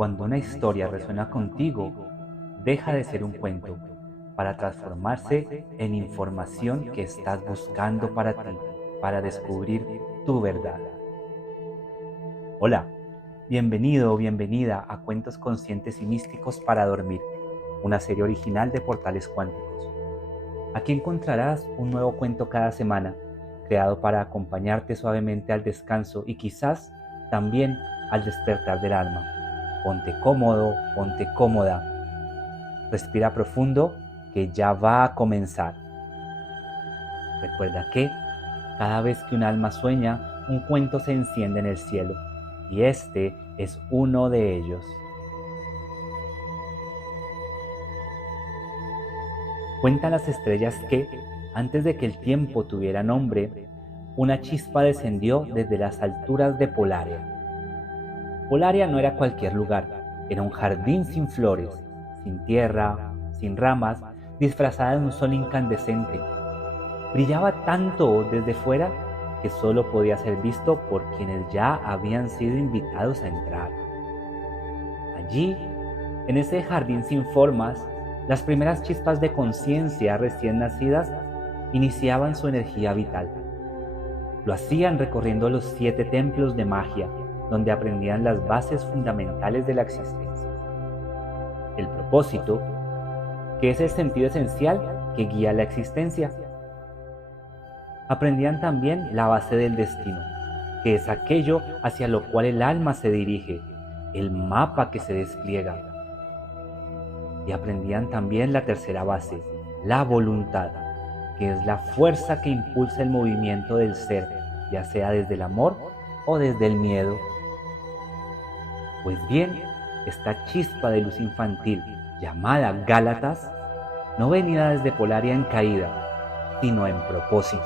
Cuando una historia resuena contigo, deja de ser un cuento para transformarse en información que estás buscando para ti, para descubrir tu verdad. Hola, bienvenido o bienvenida a Cuentos Conscientes y Místicos para Dormir, una serie original de Portales Cuánticos. Aquí encontrarás un nuevo cuento cada semana, creado para acompañarte suavemente al descanso y quizás también al despertar del alma. Ponte cómodo, ponte cómoda. Respira profundo, que ya va a comenzar. Recuerda que cada vez que un alma sueña, un cuento se enciende en el cielo, y este es uno de ellos. Cuentan las estrellas que, antes de que el tiempo tuviera nombre, una chispa descendió desde las alturas de Polaria. Polaria no era cualquier lugar, era un jardín sin flores, sin tierra, sin ramas, disfrazada de un sol incandescente. Brillaba tanto desde fuera que solo podía ser visto por quienes ya habían sido invitados a entrar. Allí, en ese jardín sin formas, las primeras chispas de conciencia recién nacidas iniciaban su energía vital. Lo hacían recorriendo los 7 templos de magia, donde aprendían las bases fundamentales de la existencia. El propósito, que es el sentido esencial que guía la existencia. Aprendían también la base del destino, que es aquello hacia lo cual el alma se dirige, el mapa que se despliega. Y aprendían también la tercera base, la voluntad, que es la fuerza que impulsa el movimiento del ser, ya sea desde el amor o desde el miedo. Pues bien, esta chispa de luz infantil, llamada Gálatas, no venía desde Polaria en caída, sino en propósito.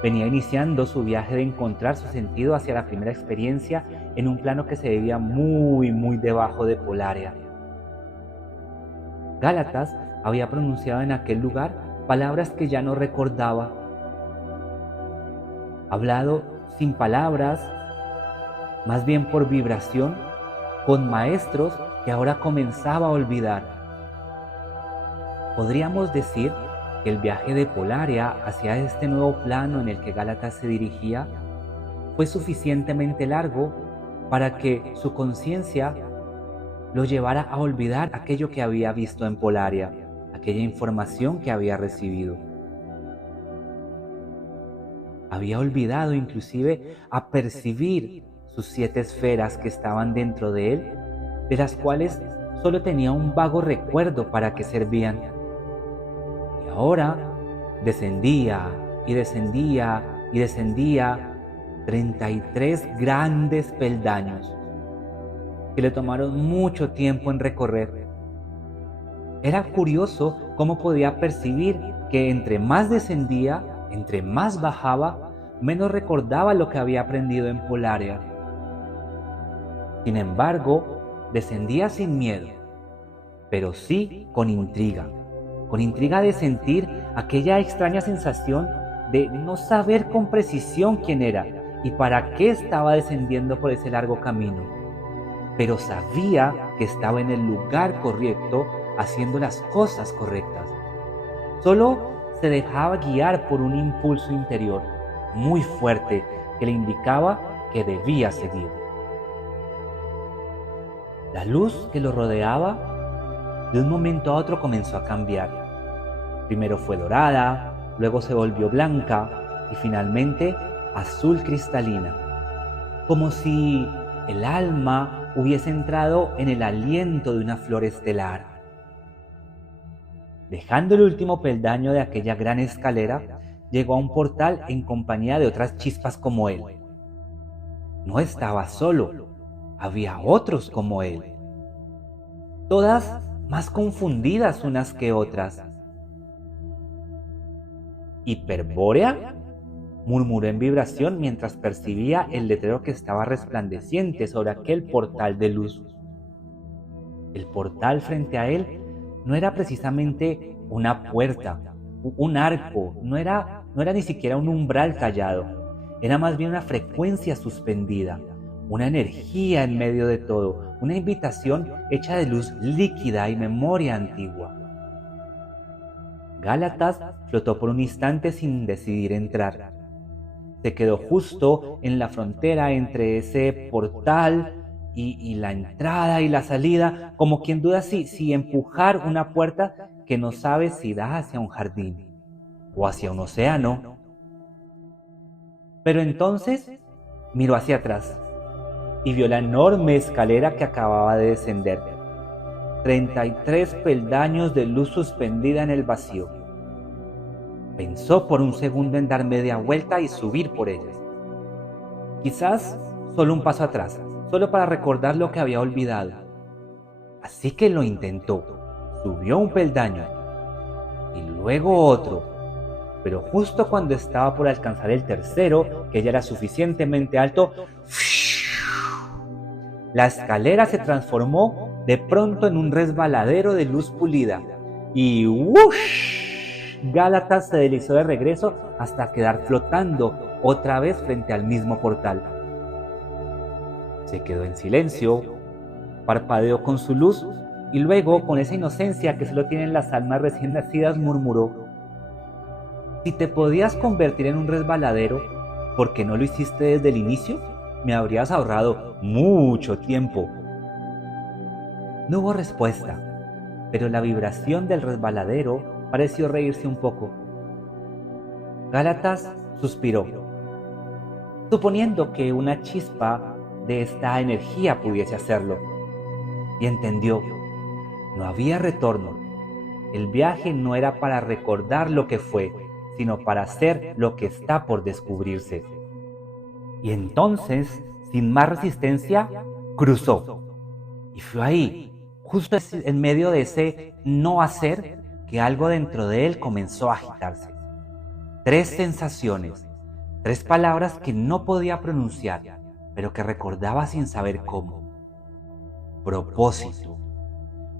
Venía iniciando su viaje de encontrar su sentido hacia la primera experiencia en un plano que se veía muy debajo de Polaria. Gálatas había pronunciado en aquel lugar palabras que ya no recordaba. Hablado sin palabras, más bien por vibración, con maestros que ahora comenzaba a olvidar. Podríamos decir que el viaje de Polaria hacia este nuevo plano en el que Gálatas se dirigía fue suficientemente largo para que su conciencia lo llevara a olvidar aquello que había visto en Polaria, aquella información que había recibido. Había olvidado inclusive a percibir sus 7 esferas que estaban dentro de él, de las cuales solo tenía un vago recuerdo para qué servían. Y ahora descendía y descendía y descendía 33 grandes peldaños que le tomaron mucho tiempo en recorrer. Era curioso cómo podía percibir que entre más descendía, entre más bajaba, menos recordaba lo que había aprendido en Polaria. Sin embargo, descendía sin miedo, pero sí con intriga de sentir aquella extraña sensación de no saber con precisión quién era y para qué estaba descendiendo por ese largo camino. Pero sabía que estaba en el lugar correcto, haciendo las cosas correctas. Solo se dejaba guiar por un impulso interior muy fuerte que le indicaba que debía seguir. La luz que lo rodeaba de un momento a otro comenzó a cambiar. Primero fue dorada, luego se volvió blanca y finalmente azul cristalina, como si el alma hubiese entrado en el aliento de una flor estelar. Dejando el último peldaño de aquella gran escalera, llegó a un portal en compañía de otras chispas como él. No estaba solo, había otros como él, todas más confundidas unas que otras. ¿Hiperbórea?, murmuró en vibración mientras percibía el letrero que estaba resplandeciente sobre aquel portal de luz. El portal frente a él no era precisamente una puerta, un arco, no era ni siquiera un umbral tallado, era más bien una frecuencia suspendida, una energía en medio de todo, una invitación hecha de luz líquida y memoria antigua. Gálatas flotó por un instante sin decidir entrar. Se quedó justo en la frontera entre ese portal y la entrada y la salida, como quien duda si empujar una puerta que no sabe si da hacia un jardín o hacia un océano. Pero entonces miró hacia atrás y vio la enorme escalera que acababa de descender. 33 peldaños de luz suspendida en el vacío. Pensó por un segundo en dar media vuelta y subir por ellas. Quizás solo un paso atrás, solo para recordar lo que había olvidado. Así que lo intentó. Subió un peldaño y luego otro. Pero justo cuando estaba por alcanzar el tercero, que ya era suficientemente alto, la escalera se transformó de pronto en un resbaladero de luz pulida. Y ¡wush! Gálatas se deslizó de regreso hasta quedar flotando otra vez frente al mismo portal. Se quedó en silencio, parpadeó con su luz y luego, con esa inocencia que solo tienen las almas recién nacidas, murmuró: si te podías convertir en un resbaladero, ¿por qué no lo hiciste desde el inicio? Me habrías ahorrado mucho tiempo. No hubo respuesta, pero la vibración del resbaladero pareció reírse un poco. Gálatas suspiró, suponiendo que una chispa de esta energía pudiese hacerlo, y entendió: no había retorno. El viaje no era para recordar lo que fue, sino para hacer lo que está por descubrirse. Y entonces, sin más resistencia, cruzó. Y fue ahí, justo en medio de ese no hacer, que algo dentro de él comenzó a agitarse. 3 sensaciones, 3 palabras que no podía pronunciar, pero que recordaba sin saber cómo. Propósito.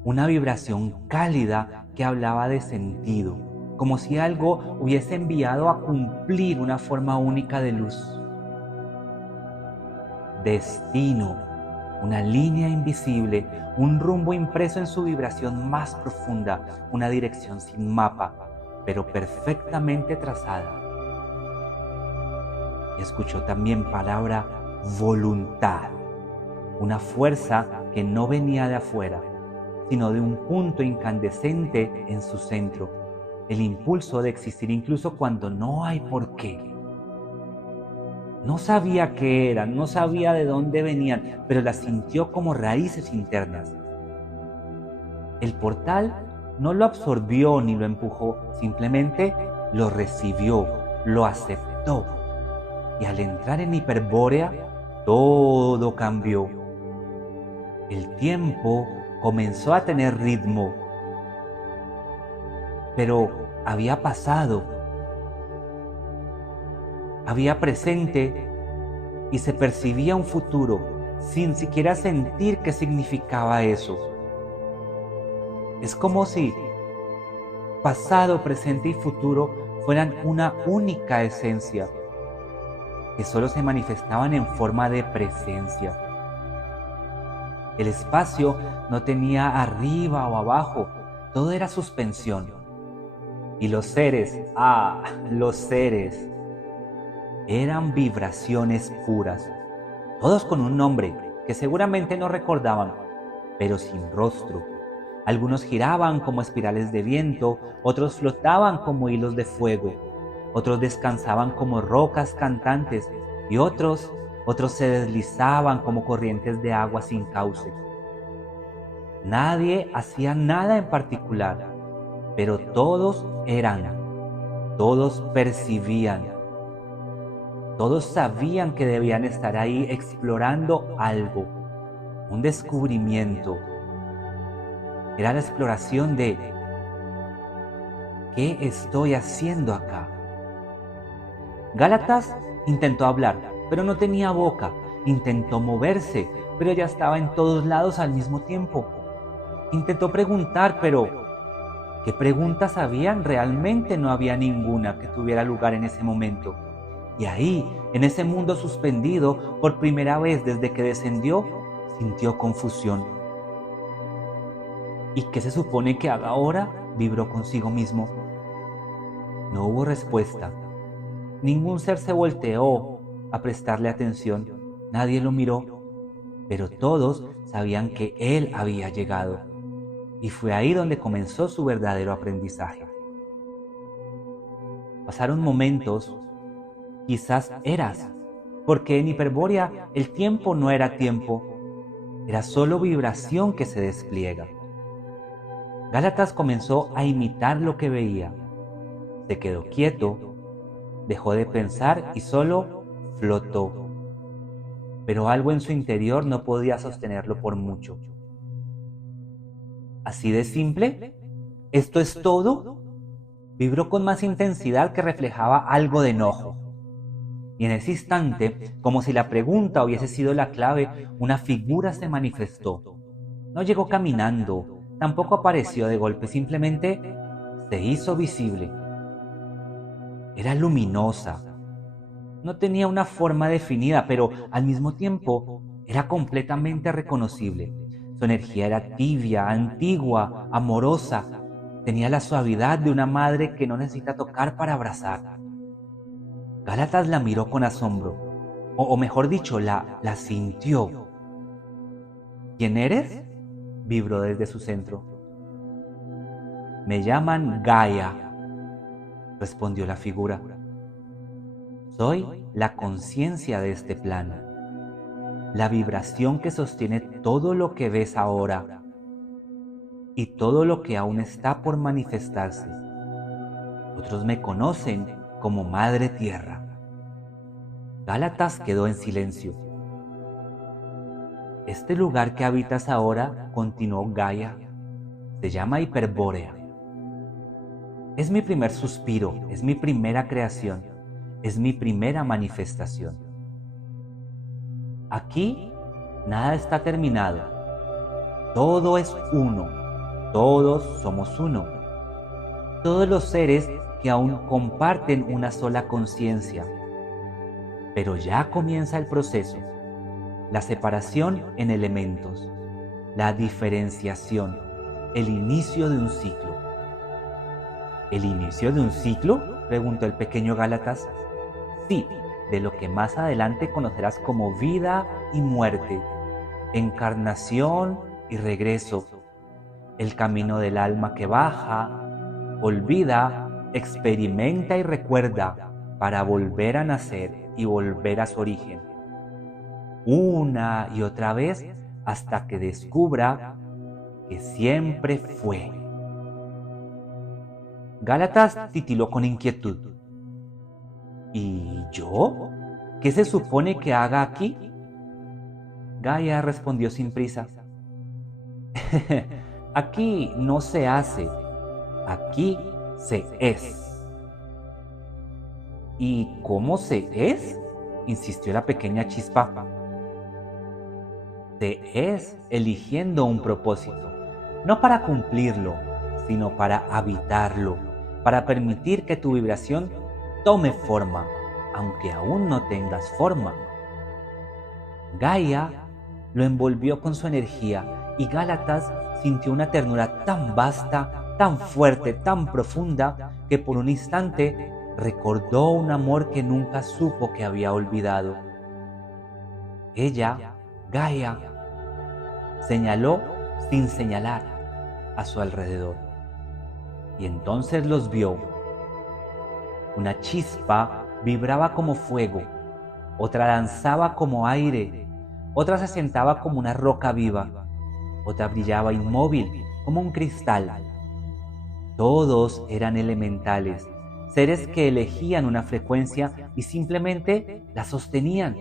Una vibración cálida que hablaba de sentido, como si algo hubiese enviado a cumplir una forma única de luz. Destino. Una línea invisible, un rumbo impreso en su vibración más profunda, una dirección sin mapa, pero perfectamente trazada. Y escuchó también palabra voluntad, una fuerza que no venía de afuera, sino de un punto incandescente en su centro, el impulso de existir incluso cuando no hay por qué. No sabía qué eran, no sabía de dónde venían, pero las sintió como raíces internas. El portal no lo absorbió ni lo empujó, simplemente lo recibió, lo aceptó. Y al entrar en Hiperbórea, todo cambió. El tiempo comenzó a tener ritmo, pero había pasado. Había presente y se percibía un futuro sin siquiera sentir qué significaba eso. Es como si pasado, presente y futuro fueran una única esencia, que solo se manifestaban en forma de presencia. El espacio no tenía arriba o abajo, todo era suspensión. Y los seres, los seres, eran vibraciones puras, todos con un nombre que seguramente no recordaban, pero sin rostro. Algunos giraban como espirales de viento, otros flotaban como hilos de fuego, otros descansaban como rocas cantantes y otros se deslizaban como corrientes de agua sin cauce. Nadie hacía nada en particular, pero todos eran, todos percibían. Todos sabían que debían estar ahí explorando algo, un descubrimiento. Era la exploración de ¿qué estoy haciendo acá? Gálatas intentó hablar, pero no tenía boca. Intentó moverse, pero ya estaba en todos lados al mismo tiempo. Intentó preguntar, pero ¿qué preguntas habían? Realmente no había ninguna que tuviera lugar en ese momento. Y ahí, en ese mundo suspendido, por primera vez desde que descendió, sintió confusión. ¿Y qué se supone que haga ahora?, vibró consigo mismo. No hubo respuesta. Ningún ser se volteó a prestarle atención. Nadie lo miró, pero todos sabían que él había llegado. Y fue ahí donde comenzó su verdadero aprendizaje. Pasaron momentos, quizás eras, porque en Hiperbórea el tiempo no era tiempo, era solo vibración que se despliega. Gálatas comenzó a imitar lo que veía. Se quedó quieto, dejó de pensar y solo flotó. Pero algo en su interior no podía sostenerlo por mucho. ¿Así de simple? ¿Esto es todo? Vibró con más intensidad que reflejaba algo de enojo. Y en ese instante, como si la pregunta hubiese sido la clave, una figura se manifestó. No llegó caminando, tampoco apareció de golpe, simplemente se hizo visible. Era luminosa. No tenía una forma definida, pero al mismo tiempo era completamente reconocible. Su energía era tibia, antigua, amorosa. Tenía la suavidad de una madre que no necesita tocar para abrazar. Gálatas la miró con asombro, o mejor dicho, la sintió. ¿Quién eres?, vibró desde su centro. Me llaman Gaia, respondió la figura. Soy la conciencia de este plano, la vibración que sostiene todo lo que ves ahora y todo lo que aún está por manifestarse. Otros me conocen como Madre Tierra. Gálatas quedó en silencio. Este lugar que habitas ahora, continuó Gaia, se llama Hiperbórea. Es mi primer suspiro, es mi primera creación, es mi primera manifestación. Aquí nada está terminado. Todo es uno, todos somos uno. Todos los seres que aún comparten una sola conciencia. Pero ya comienza el proceso, la separación en elementos, la diferenciación, el inicio de un ciclo. ¿El inicio de un ciclo?, preguntó el pequeño Gálatas. Sí, de lo que más adelante conocerás como vida y muerte, encarnación y regreso, el camino del alma que baja, olvida, experimenta y recuerda para volver a nacer y volver a su origen, una y otra vez hasta que descubra que siempre fue. Gálatas titiló con inquietud. ¿Y yo? ¿Qué se supone que haga aquí? Gaia respondió sin prisa. Aquí no se hace, aquí se es. ¿Y cómo se es?, insistió la pequeña chispa. Se es eligiendo un propósito, no para cumplirlo, sino para habitarlo, para permitir que tu vibración tome forma, aunque aún no tengas forma. Gaia lo envolvió con su energía y Gálatas sintió una ternura tan vasta, tan fuerte, tan profunda, que por un instante recordó un amor que nunca supo que había olvidado. Ella, Gaia, señaló sin señalar a su alrededor. Y entonces los vio. Una chispa vibraba como fuego, otra danzaba como aire, otra se sentaba como una roca viva, otra brillaba inmóvil como un cristal. Todos eran elementales, seres que elegían una frecuencia y simplemente la sostenían.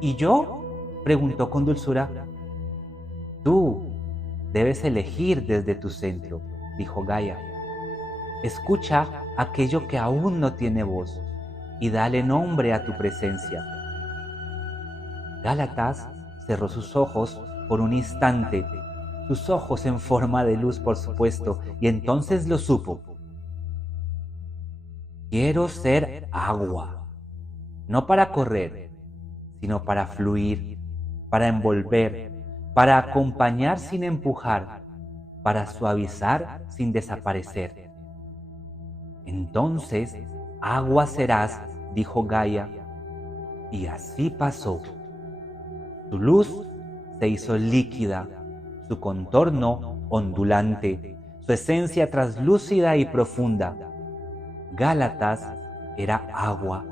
¿Y yo?, preguntó con dulzura. Tú debes elegir desde tu centro, dijo Gaia. Escucha aquello que aún no tiene voz y dale nombre a tu presencia. Gálatas cerró sus ojos por un instante, sus ojos en forma de luz, por supuesto, y entonces lo supo. Quiero ser agua. no para correr, sino para fluir, para envolver, para acompañar sin empujar, para suavizar sin desaparecer. Entonces, agua serás, dijo Gaia, y así pasó. Su luz se hizo líquida, su contorno ondulante, su esencia traslúcida y profunda. Gálatas era agua,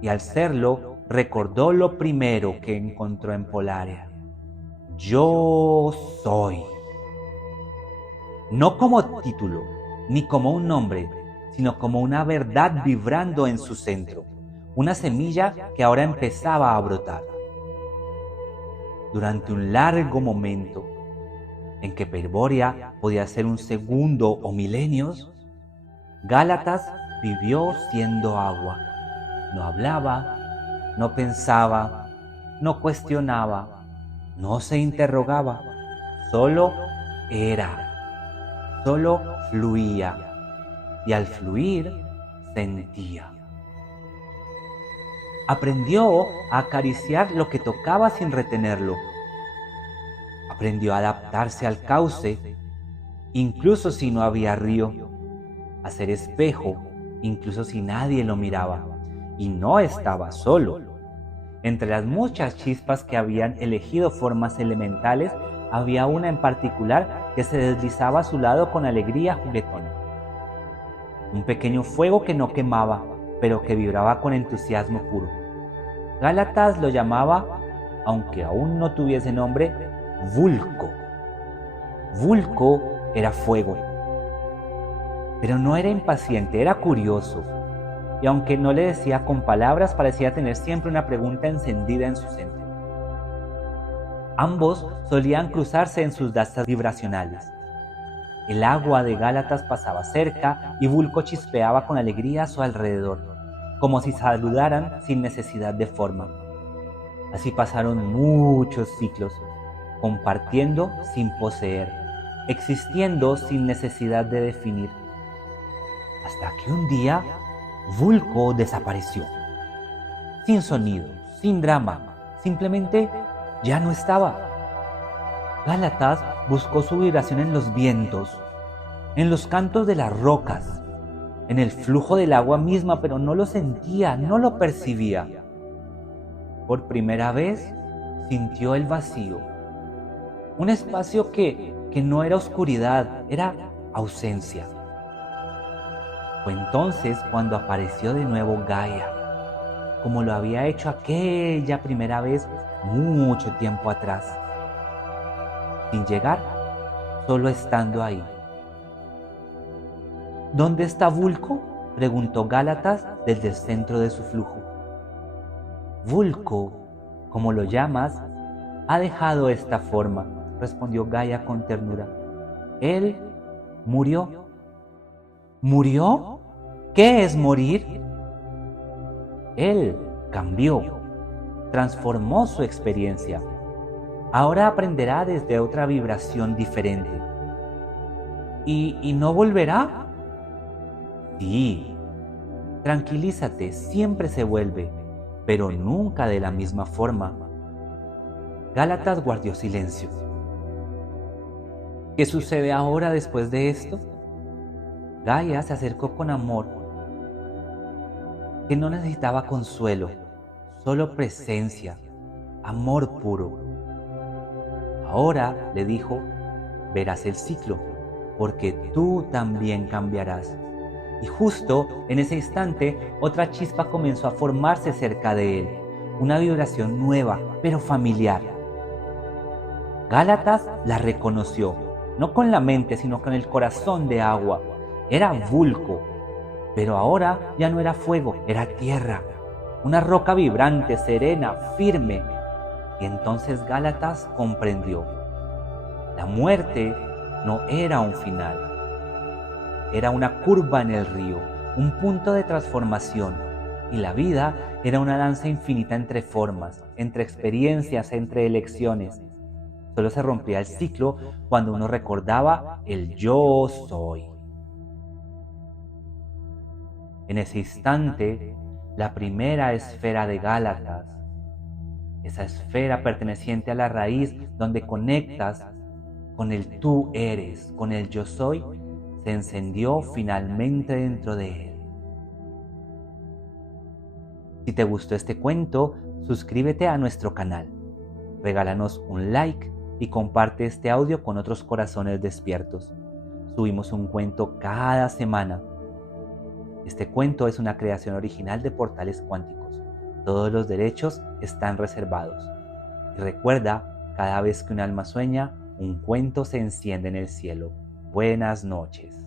y al serlo recordó lo primero que encontró en Polaria: yo soy. No como título, ni como un nombre, sino como una verdad vibrando en su centro, una semilla que ahora empezaba a brotar. Durante un largo momento, en que Perbórea podía ser un segundo o milenios, Gálatas vivió siendo agua. No hablaba, no pensaba, no cuestionaba, no se interrogaba, solo era, solo fluía, y al fluir sentía. Aprendió a acariciar lo que tocaba sin retenerlo. Aprendió a adaptarse al cauce, incluso si no había río, a ser espejo, incluso si nadie lo miraba, y no estaba solo. Entre las muchas chispas que habían elegido formas elementales, había una en particular que se deslizaba a su lado con alegría juguetona. Un pequeño fuego que no quemaba, pero que vibraba con entusiasmo puro. Gálatas lo llamaba, aunque aún no tuviese nombre, Vulco. Vulco era fuego. Pero no era impaciente, era curioso. Y aunque no le decía con palabras, parecía tener siempre una pregunta encendida en su centro. Ambos solían cruzarse en sus danzas vibracionales. El agua de Gálatas pasaba cerca y Vulco chispeaba con alegría a su alrededor, como si saludaran sin necesidad de forma. Así pasaron muchos ciclos, compartiendo sin poseer, existiendo sin necesidad de definir. Hasta que un día, Vulco desapareció. Sin sonido, sin drama, simplemente ya no estaba. Gálatas buscó su vibración en los vientos, en los cantos de las rocas, en el flujo del agua misma, pero no lo sentía, no lo percibía. Por primera vez sintió el vacío, un espacio que no era oscuridad, era ausencia. Fue entonces cuando apareció de nuevo Gaia, como lo había hecho aquella primera vez mucho tiempo atrás, sin llegar, solo estando ahí. ¿Dónde está Vulco?, preguntó Gálatas desde el centro de su flujo. Vulco, como lo llamas, ha dejado esta forma, respondió Gaia con ternura. Él murió. ¿Murió? ¿Qué es morir? Él cambió, transformó su experiencia. Ahora aprenderá desde otra vibración diferente. ¿Y no volverá? Sí. Tranquilízate, siempre se vuelve, pero nunca de la misma forma. Gálatas guardó silencio. ¿Qué sucede ahora después de esto? Gaia se acercó con amor, que no necesitaba consuelo, solo presencia, amor puro. Ahora, le dijo, verás el ciclo, porque tú también cambiarás. Y justo en ese instante, otra chispa comenzó a formarse cerca de él, una vibración nueva, pero familiar. Gálatas la reconoció, no con la mente, sino con el corazón de agua. Era Vulco, pero ahora ya no era fuego, era tierra, una roca vibrante, serena, firme. Y entonces Gálatas comprendió. La muerte no era un final, era una curva en el río, un punto de transformación. Y la vida era una danza infinita entre formas, entre experiencias, entre elecciones. Solo se rompía el ciclo cuando uno recordaba el yo soy. En ese instante, La primera esfera de Gálatas, esa esfera perteneciente a la raíz donde conectas con el tú eres, con el yo soy, se encendió finalmente dentro de él. Si te gustó este cuento, suscríbete a nuestro canal, regálanos un like y comparte este audio con otros corazones despiertos. Subimos un cuento cada semana. Este cuento es una creación original de Portales Cuánticos. Todos los derechos están reservados. Y recuerda, cada vez que un alma sueña, un cuento se enciende en el cielo. Buenas noches.